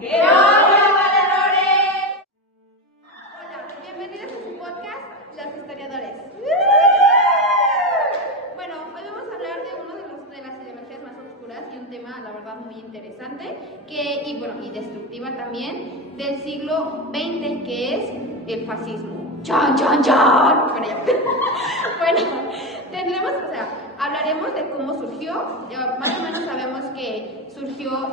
¡Qué onda, valedores! Hola, bienvenidos a su podcast, Los Historiadores. Bueno, hoy vamos a hablar de uno de las ideologías más oscuras y un tema, la verdad, muy interesante y destructiva también, del siglo XX, que es el fascismo. ¡Chan, chan, chan! Bueno, ya. Bueno, hablaremos de cómo surgió. Más o menos sabemos que surgió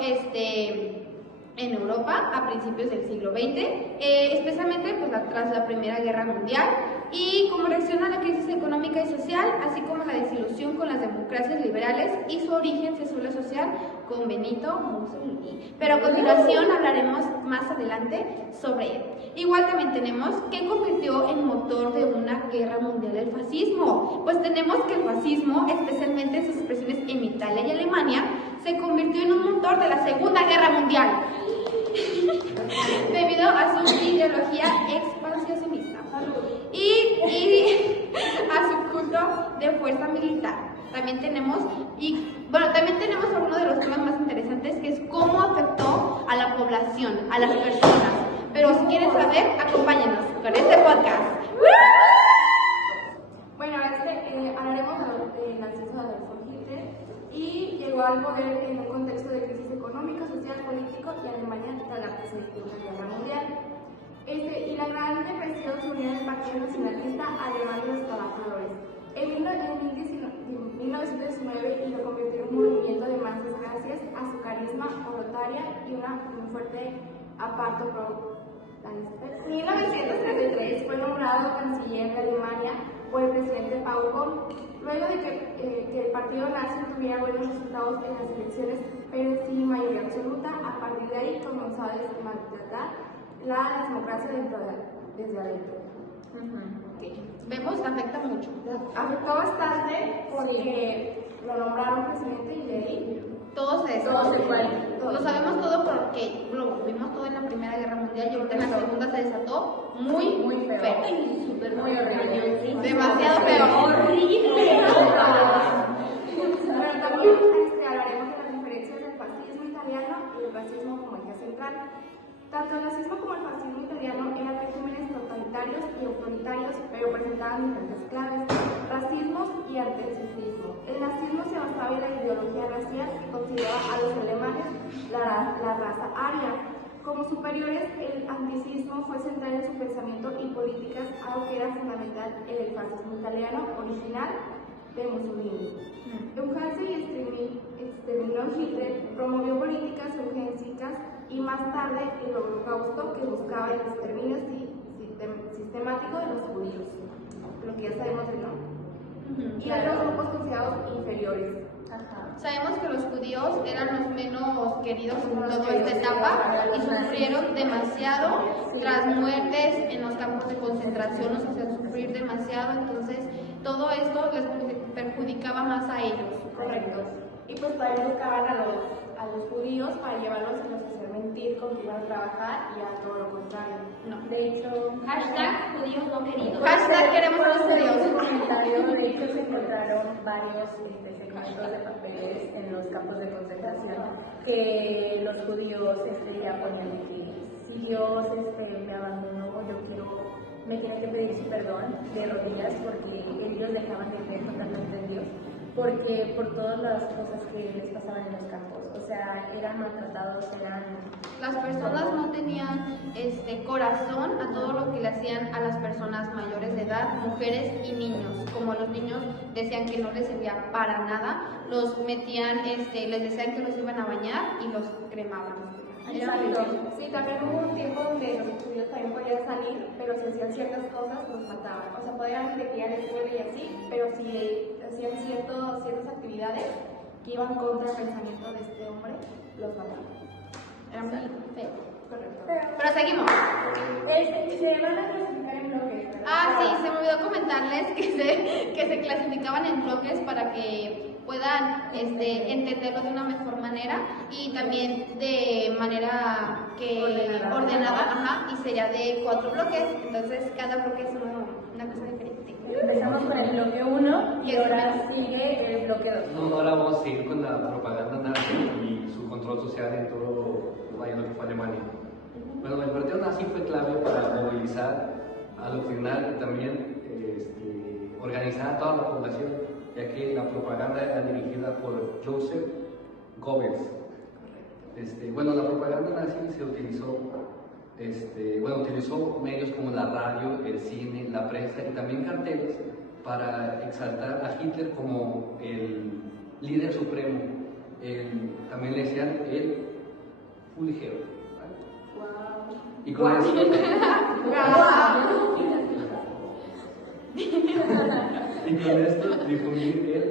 en Europa a principios del siglo XX, especialmente tras la Primera Guerra Mundial, y como reacción a la crisis económica y social, así como la desilusión con las democracias liberales, y su origen se suele asociar con Benito Mussolini. Pero a continuación hablaremos más adelante sobre él. Igual también tenemos qué convirtió en motor de una guerra mundial el fascismo. Pues tenemos que el fascismo, especialmente en sus expresiones en Italia y Alemania, se convirtió en un motor de la Segunda Guerra Mundial debido a su ideología expansionista y a su culto de fuerza militar. También tenemos uno de los temas más interesantes, que es cómo afectó a la población, a las personas. Pero si quieren saber, acompáñenos con este podcast. Bueno, hablaremos del nazismo de Adolf Hitler, y llegó al poder en un contexto de crisis económica, social, político, y Alemania tras la Segunda Guerra Mundial. Y la Gran Depresión se unió en el Partido Nacionalista Alemán de los Trabajadores en 1919, y lo convirtió en un movimiento de masas gracias a su carisma oratoria y un fuerte aparto pro. En 1933 fue nombrado canciller de Alemania por el presidente Paul Kohl, luego de que el partido nazi tuviera buenos resultados en las elecciones, pero sin mayoría absoluta. A partir de ahí comenzó a desmantelar la democracia desde adentro. Vemos que afecta mucho. Afectó bastante porque lo nombraron presidente, y de ahí todo se desató. Lo sabemos todo porque lo vimos todo en la Primera Guerra Mundial, y ahorita en la Segunda se desató muy feo. Muy horrible. Demasiado feo. Horrible. Bueno, también hablaremos de las diferencias del fascismo italiano y el fascismo como eje central. Tanto el nazismo como el fascismo italiano eran regímenes totalitarios y autoritarios, pero presentaban diferentes claves: racismo y antisemitismo. El nazismo se basaba en la ideología racial, que consideraba a los alemanes la raza aria como superiores. El antisemitismo fue central en su pensamiento y políticas, algo que era fundamental en el fascismo italiano original de Mussolini. Eugenia y exterminó Hitler, promovió políticas eugenicas, y más tarde el Holocausto, que buscaba el exterminio sistemático de los judíos, lo que ya sabemos de no. Y otros grupos considerados inferiores. Sabemos que los judíos eran los menos queridos en toda esta etapa y sufrieron demasiado tras muertes en los campos de concentración, nos hacían sufrir demasiado, entonces todo esto les perjudicaba más a ellos. Correcto. Y pues todavía buscaban a los judíos para llevarlos y los hacer mentir con que iban a trabajar, y a todo lo contrario. No. De hecho, #, judíos no queridos. #queremos a los judíos. En su comentario, de hecho, se encontraron varios segmentos de papeles en los campos de concentración que los judíos ya ponían de que si Dios me abandonó, me tiene que pedir su perdón de rodillas, porque ellos dejaban de creer totalmente en Dios, porque por todas las cosas que les pasaban en los campos, o sea, eran maltratados, Las personas no tenían corazón a todo lo que le hacían a las personas mayores de edad, mujeres y niños. Como los niños decían que no les servía para nada, los metían, les decían que los iban a bañar y los cremaban. Exacto. Sí, también hubo un tiempo donde los judíos también podían salir, pero si hacían ciertas cosas, los mataban. O sea, podían ir a la escuela y así, pero si hacían ciertas actividades que iban contra el pensamiento de este hombre, los mataban. Era muy feo. Correcto. Pero seguimos. Se van a clasificar en bloques, ¿verdad? Sí, se me olvidó comentarles que se clasificaban en bloques para que puedan entenderlo de una mejor manera, y también de manera ordenada, y sería de 4 bloques, entonces cada bloque es una cosa diferente. Empezamos con el bloque 1 y ahora sigue el bloque 2. Ahora vamos a seguir con la propaganda nazi y su control social en todo lo que fue Alemania. Bueno, el partido nazi fue clave para movilizar, adoctrinar y también organizar a toda la población, ya que la propaganda era dirigida por Joseph Goebbels. Bueno, la propaganda nazi se utilizó, utilizó medios como la radio, el cine, la prensa y también carteles para exaltar a Hitler como el líder supremo. También le decían el Fulgero. ¿Vale? Y con eso, y con esto difundir el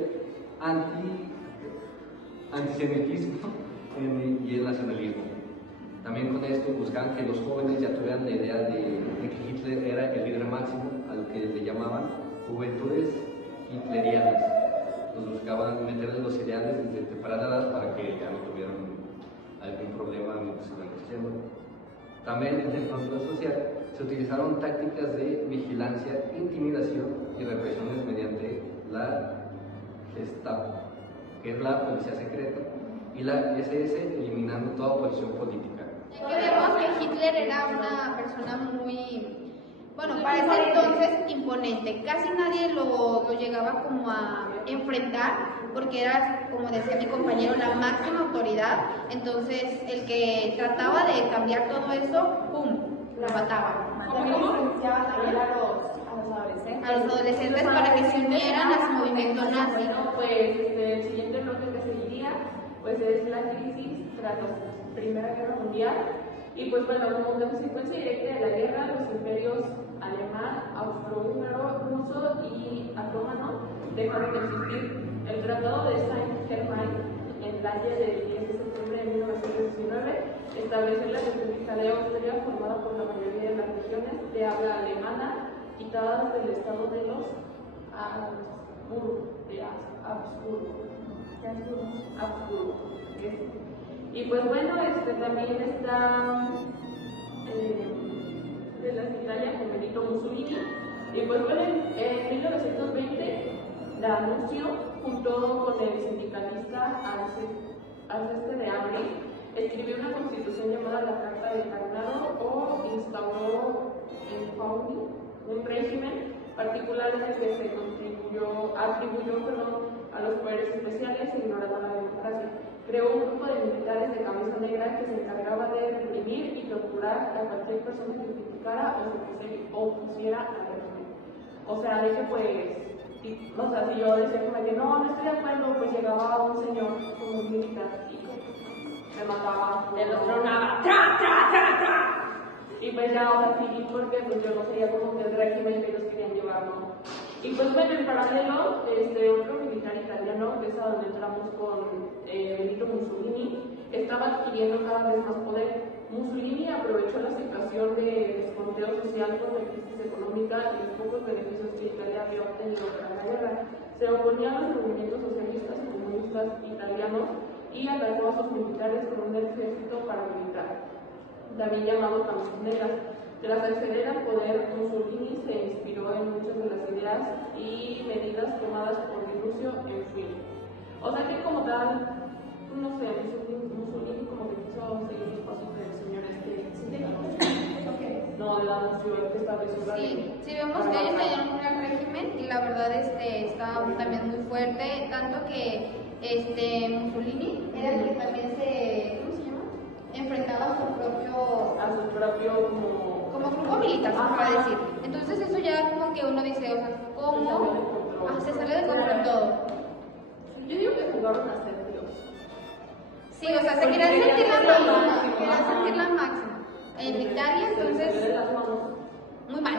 antisemitismo y el nacionalismo. También con esto buscaban que los jóvenes ya tuvieran la idea de que Hitler era el líder máximo, a lo que le llamaban juventudes hitlerianas. Los buscaban meterles los ideales desde temprana edad para que ya no tuvieran algún problema mientras iban creciendo. También en el control social se utilizaron tácticas de vigilancia, intimidación y represiones mediante la Gestapo, que es la policía secreta, y la SS, eliminando toda oposición política. Ya que vemos que Hitler era una persona muy, bueno, para ese entonces imponente. Casi nadie lo llegaba como a enfrentar, porque era, como decía mi compañero, la máxima autoridad. Entonces, el que trataba de cambiar todo eso, ¡pum!, lo mataba. También influenciaba también a los adolescentes. A los adolescentes para que se unieran a su movimiento nazi. Bueno, pues el siguiente bloque que seguiría pues es la crisis tras la Primera Guerra Mundial. Y pues bueno, como consecuencia directa de la guerra, los imperios alemán, austrohúngaro, ruso y otomano dejaron de existir. El Tratado de Saint-Germain, en la Haya del 10 de septiembre de 1919, estableció la República de Austria, formada por la mayoría de las regiones de habla alemana, quitadas del estado de los Habsburgo. Y pues bueno, también está de la Italia con Benito Mussolini. Y pues bueno, en 1920 D'Annunzio, junto con el sindicalista Alceste de Ambris, escribió una constitución llamada la Carta de Carnado o instauró en Fauni un régimen particular en el que se atribuyó a los poderes especiales e ignorando la democracia. Creó un grupo de militares de camisa negra que se encargaba de reprimir y torturar a cualquier persona que criticara o se opusiera al régimen. O sea, de que pues, si yo decía que no estoy de acuerdo, pues llegaba un señor con un militar y me mataba, me lo tronaba, ¡tra, tra, tra, tra! Y pues ya, sí, porque pues yo no sería como que el régimen que ellos querían llevar, ¿no? Y pues bueno, en paralelo, otro militar italiano, que es a donde entramos con Benito Mussolini, estaba adquiriendo cada vez más poder. Mussolini aprovechó la situación de desconteo social por la crisis económica y los pocos beneficios que Italia había obtenido tras la guerra. Se oponía a los movimientos socialistas y comunistas italianos y atacó a sus militares con un ejército paramilitar, también llamado Camisas Negras. Tras acceder al poder, Mussolini se inspiró en muchas de las ideas y medidas tomadas por Lucio en fin. O sea que como tal, no sé, Mussolini como que quiso seguir los pasos del señor no, de la ciudad que estableció la Sí, vemos que ellos tenían un gran régimen y la verdad estaba también muy fuerte, tanto que Mussolini era el que también ¿cómo se llama? Enfrentaba a su propio como grupo militar, se puede decir. Entonces eso ya como que uno dice, o sea, ¿cómo se sale de control todo? Yo digo que jugaron a ser Dios. Sí, o sea, se querían sentir la máxima. En Italia, entonces, muy mal.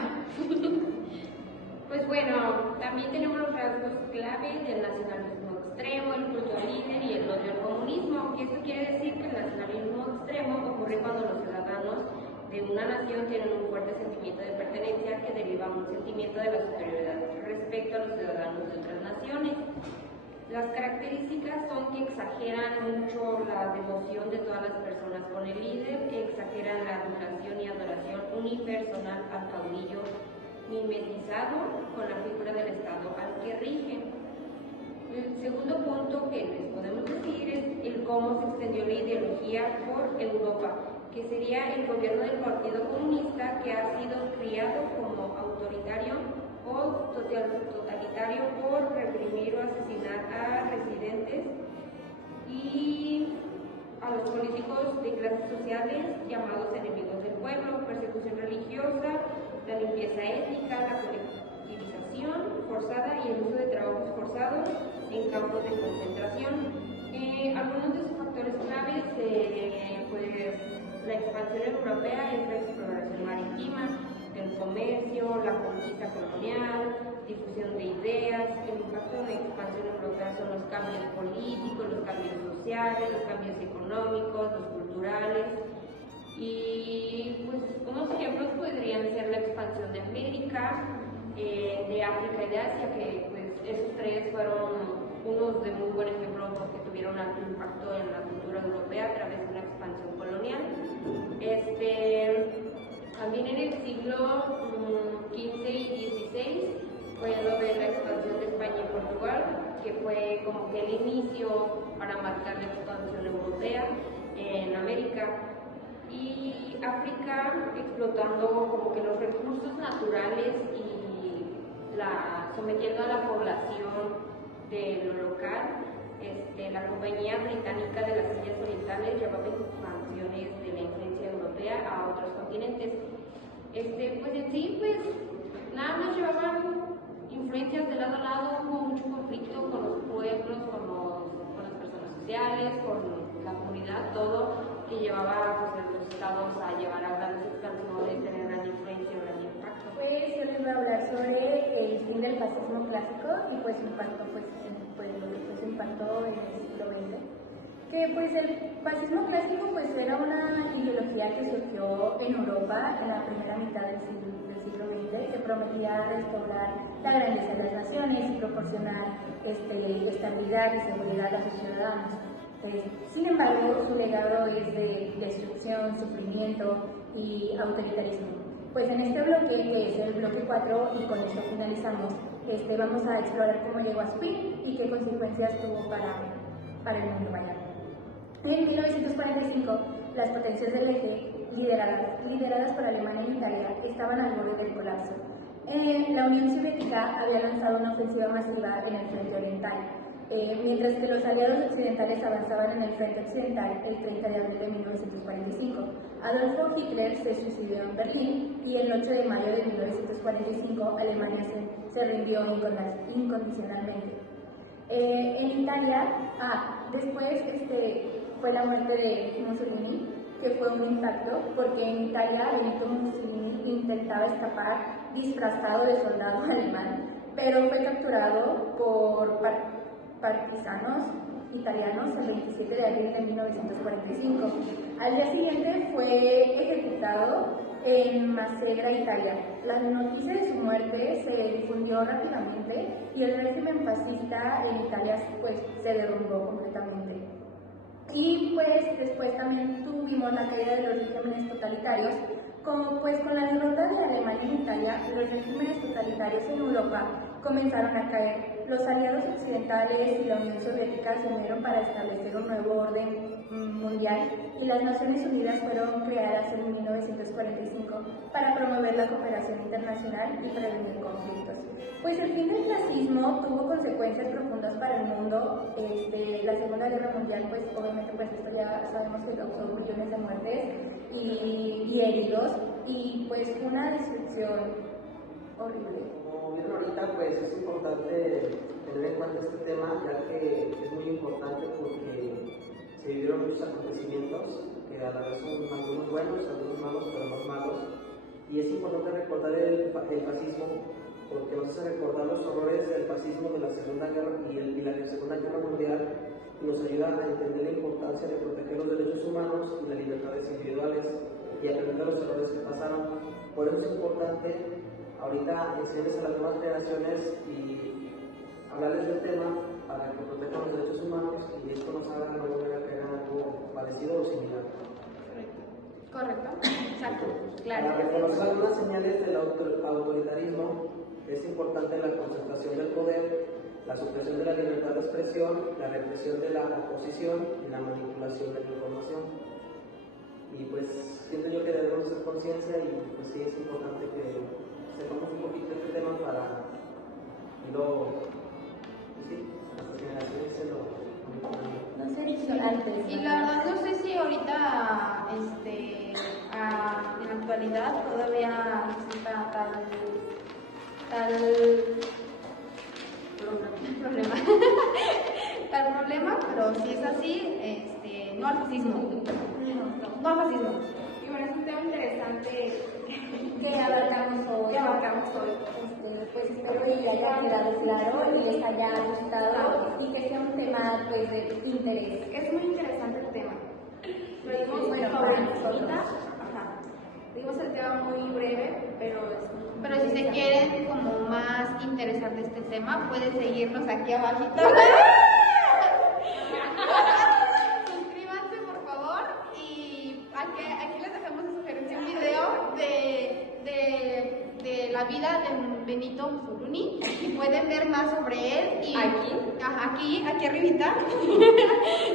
Pues bueno, también tenemos los rasgos clave del nacionalismo extremo, el culto al líder y el odio al comunismo. Y esto quiere decir que el nacionalismo extremo ocurre cuando los ciudadanos de una nación tienen un fuerte sentimiento de pertenencia que deriva de un sentimiento de la superioridad respecto a los ciudadanos de otras naciones. Las características son que exageran mucho la devoción de todas las personas con el líder, que exageran la admiración y adoración unipersonal al caudillo, mimetizado con la figura del Estado al que rigen. El segundo punto que les podemos decir es el cómo se extendió la ideología por Europa, que sería el gobierno del Partido Comunista, que ha sido criado como autoritario o totalitario por reprimir o asesinar a residentes y a los políticos de clases sociales llamados enemigos del pueblo, persecución religiosa, la limpieza étnica, la colectivización forzada y el uso de trabajos forzados en campos de concentración. Algunos de sus factores claves, pues la expansión europea es la exploración marítima, el comercio, la conquista colonial, difusión de ideas. El impacto de la expansión europea son los cambios políticos, los cambios sociales, los cambios económicos, los culturales. Y pues unos ejemplos podrían ser la expansión de América, de África y de Asia, que pues esos tres fueron unos de muy buen ejemplo porque tuvieron alto impacto en la cultura europea a través de la expansión colonial. También en el siglo XV y XVI fue lo de la expansión de España y Portugal, que fue como que el inicio para marcar la expansión europea en América. Y África explotando como que los recursos naturales y sometiendo a la población de lo local. La compañía británica de las Indias Orientales llevaba expansiones de la influencia europea a otros continentes. Pues en sí, pues nada más llevaban influencias de lado a lado, hubo mucho conflicto con los pueblos, con las personas sociales, con la comunidad, todo, que llevaba pues, a los estados a llevar a grandes expansiones, tener gran influencia, gran impacto. Pues yo les voy a hablar sobre el fin del fascismo clásico y pues su impacto, su impacto en el siglo XX. Que pues el fascismo clásico pues era una ideología que surgió en Europa en la primera mitad del siglo XX, que prometía restaurar la grandeza de las naciones y proporcionar estabilidad y seguridad a sus ciudadanos. Sin embargo, su legado es de destrucción, sufrimiento y autoritarismo. Pues en este bloque, que es el bloque 4, y con esto finalizamos, vamos a explorar cómo llegó a su fin y qué consecuencias tuvo para el mundo mayor. En 1945, las potencias del eje, lideradas por Alemania e Italia, estaban al borde del colapso. La Unión Soviética había lanzado una ofensiva masiva en el frente oriental, mientras que los aliados occidentales avanzaban en el frente occidental el 30 de abril de 1945. Adolfo Hitler se suicidó en Berlín y el 8 de mayo de 1945 Alemania se rindió incondicionalmente. En Italia, después fue la muerte de Mussolini, que fue un impacto porque en Italia Benito Mussolini intentaba escapar disfrazado de soldado alemán, pero fue capturado por partisanos italianos el 27 de abril de 1945. Al día siguiente fue ejecutado en Masegra, Italia. La noticia de su muerte se difundió rápidamente y el régimen fascista en Italia pues, se derrumbó completamente. Y pues después también tuvimos la caída de los regímenes totalitarios, como pues con la derrota de Alemania en Italia, los regímenes totalitarios en Europa comenzaron a caer. Los aliados occidentales y la Unión Soviética se unieron para establecer un nuevo orden mundial y las Naciones Unidas fueron creadas en 1945 para promover la cooperación internacional y prevenir conflictos. Pues el fin del fascismo tuvo consecuencias profundas para el mundo. La Segunda Guerra Mundial, pues obviamente pues esto ya sabemos que causó millones de muertes y heridos y pues una destrucción horrible. Como vieron ahorita, pues es importante tener en cuenta este tema, ya que es muy importante porque se vivieron muchos acontecimientos que a la vez son algunos buenos, algunos malos, pero más malos. Y es importante recordar el fascismo porque nos hace recordar los horrores del fascismo de la Segunda Guerra y la Segunda Guerra Mundial, y nos ayuda a entender la importancia de proteger los derechos humanos y las libertades individuales y aprender los errores que pasaron. Por eso es importante ahorita enseñarles a las nuevas generaciones y hablarles del tema para que protejan los derechos humanos y esto nos haga no volver a caer en algo parecido o similar. Correcto, exacto, claro. Para reconocer algunas señales del autoritarismo es importante la concentración del poder la supresión de la libertad de expresión, la represión de la oposición y la manipulación de la información. Y pues siento yo que debemos hacer conciencia y pues sí es importante que sepamos un poquito este tema para luego, pues sí, nuestras generaciones se lo No sé si antes. Y la verdad no sé si ahorita, en la actualidad todavía exista problema. Tal problema, pero si es así, no al fascismo. No al fascismo. Y bueno, es un tema interesante Que abarcamos hoy. Pues espero que les haya quedado claro y les haya gustado y que sea un tema pues de interés. Es muy interesante el tema. Lo dimos Bueno, sobre para nosotros. Ajá. Dimos el tema muy breve, pero es muy Pero si se interesante. quieren como más interesar de este tema, pueden seguirnos aquí abajito. Suscríbanse por favor y aquí les dejamos de sugerencia un video de la vida de Benito Mussolini y pueden ver más sobre él y aquí arribita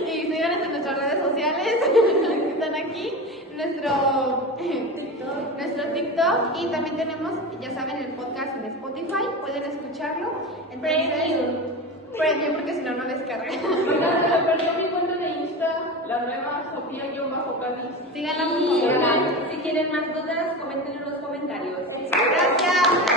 y síganos en nuestras redes sociales que están aquí, nuestro TikTok y también tenemos, ya saben, el podcast en Spotify, pueden escucharlo. Premium, porque si no, no descarga. Perdón, mi cuenta de Insta, la nueva Sofía-Cádiz. Síganla por favor. Si tienen más dudas, comenten en los comentarios. Gracias.